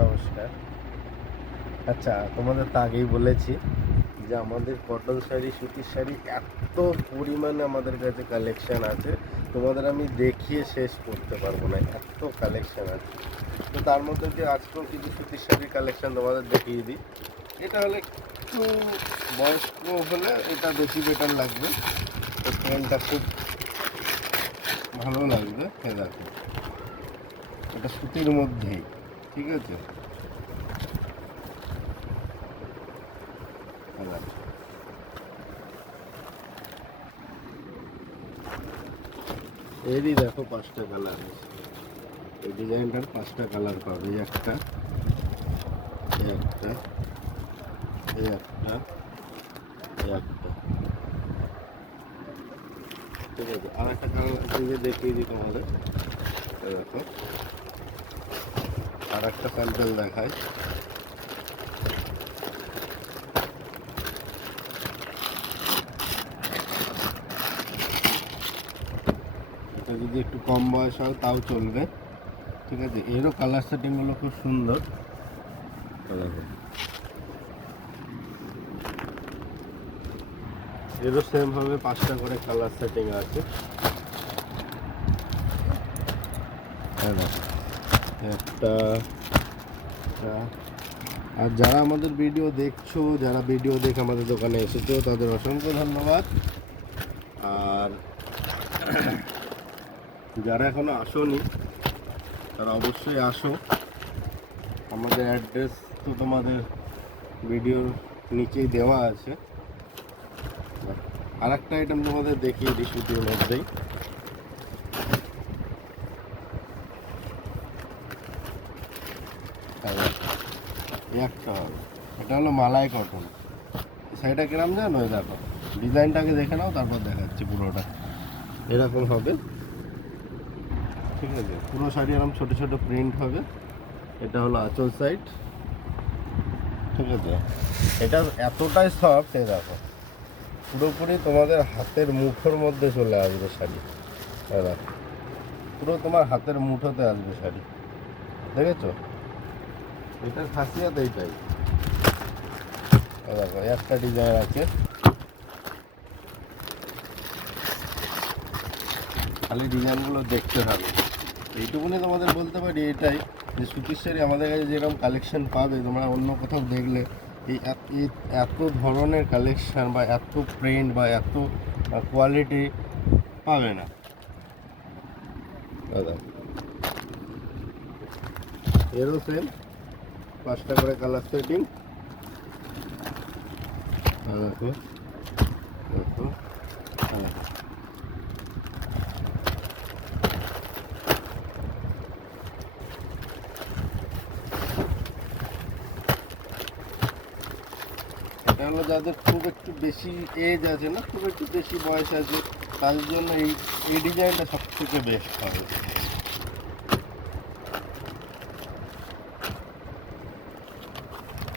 নমস্কার। আচ্ছা, তোমাদের তো আগেই বলেছি যে আমাদের কটন শাড়ি, সুতির শাড়ি এত পরিমাণে আমাদের কাছে কালেকশান আছে, তোমাদের আমি দেখিয়ে শেষ করতে পারবো না, এত কালেকশান আছে। তো তার মধ্যে যে আজকেও কিছু সুতির শাড়ির কালেকশান তোমাদের দেখিয়ে দিই। এটা হলে একটু বয়স্ক হলে এটা বেশি বেটার লাগবে, তো ট্রেনটা খুব ভালো লাগবে। দেখো, এটা সুতির মধ্যেই, ঠিক আছে। এরই দেখো 5টা কালার আছে। এই ডিজাইনটার 5টা কালার পাবে। একটা, একটা, একটা, একটা, ঠিক আছে। আর একটা কালার যে দেখিয়ে দিই তোমাদের, দেখো আর একটা স্যাম্পল দেখায়। এটা যদি একটু কম বয়স হয় তাও চলবে, ঠিক আছে। এরও কালার সেটিংগুলো খুব সুন্দর। দেখো, এরও সেম ভাবে 5টা করে কালার সেটিং আছে। একটা, আর যারা আমাদের ভিডিও দেখছো, যারা ভিডিও দেখে আমাদের দোকানে এসেছো, তাদের অসংখ্য ধন্যবাদ। আর যারা এখনো আসোনি তারা অবশ্যই আসো। আমাদের অ্যাড্রেস তো তোমাদের ভিডিওর নিচেই দেওয়া আছে। আর একটা আইটেম তোমাদের দেখিয়ে দিই সুতির মধ্যেই। একটা হবে, এটা হলো মালাই কটন। শাড়িটা কিরাম জানো? দেখো, ডিজাইনটাকে দেখে নাও, তারপর দেখাচ্ছি পুরোটা। এরকম হবে, ঠিক আছে। পুরো শাড়ি এরকম ছোট ছোট প্রিন্ট হবে। এটা হলো আঁচল সাইড, ঠিক আছে। এটা এতটাই সফট, দেখো পুরোপুরি তোমাদের হাতের মুঠোর মধ্যে চলে আসবে শাড়ি। দেখো, পুরো তোমার হাতের মুঠোতে আসবে শাড়ি, দেখেছো? এটার খাসিয়াত এইটাই। দেখো, একটা ডিজাইন আছে, খালি ডিজাইনগুলো দেখতে হবে। এইটুকুনি তোমাদের বলতে পারি এটাই, যে সুতির শাড়ি আমাদের কাছে যেরকম কালেকশন পাবে তোমরা অন্য কোথাও দেখলে এই এত ধরনের কালেকশান বা এত প্রিন্ট বা এত কোয়ালিটি পাবে না দাদা। এরও সেম 5টা করে কালার সেটিং। দেখো, দেখো, হ্যাঁ, এটা হলো যাদের খুব একটু বেশি এজ আছে, না খুব একটু বেশি বয়স আছে, তাদের জন্য এই ডিজাইনটা সব থেকে বেস্ট হবে।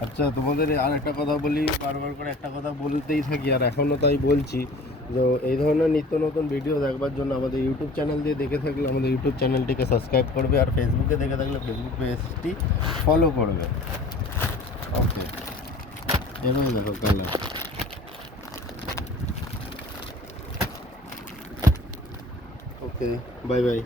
আচ্ছা, তোমাদের আর একটা কথা বলি, বারবার করে একটা কথা বলতেই থাকি আর এখনও তাই বলছি। তো এই ধরনের নিত্য নতুন ভিডিও দেখবার জন্য আমাদের ইউটিউব চ্যানেল দিয়ে দেখে থাকলে আমাদের ইউটিউব চ্যানেলটিকে সাবস্ক্রাইব করবে, আর ফেসবুকে দেখে থাকলে ফেসবুক পেজটি ফলো করবে। ওকে, এবারে দেখো কালার। ওকে, বাই বাই।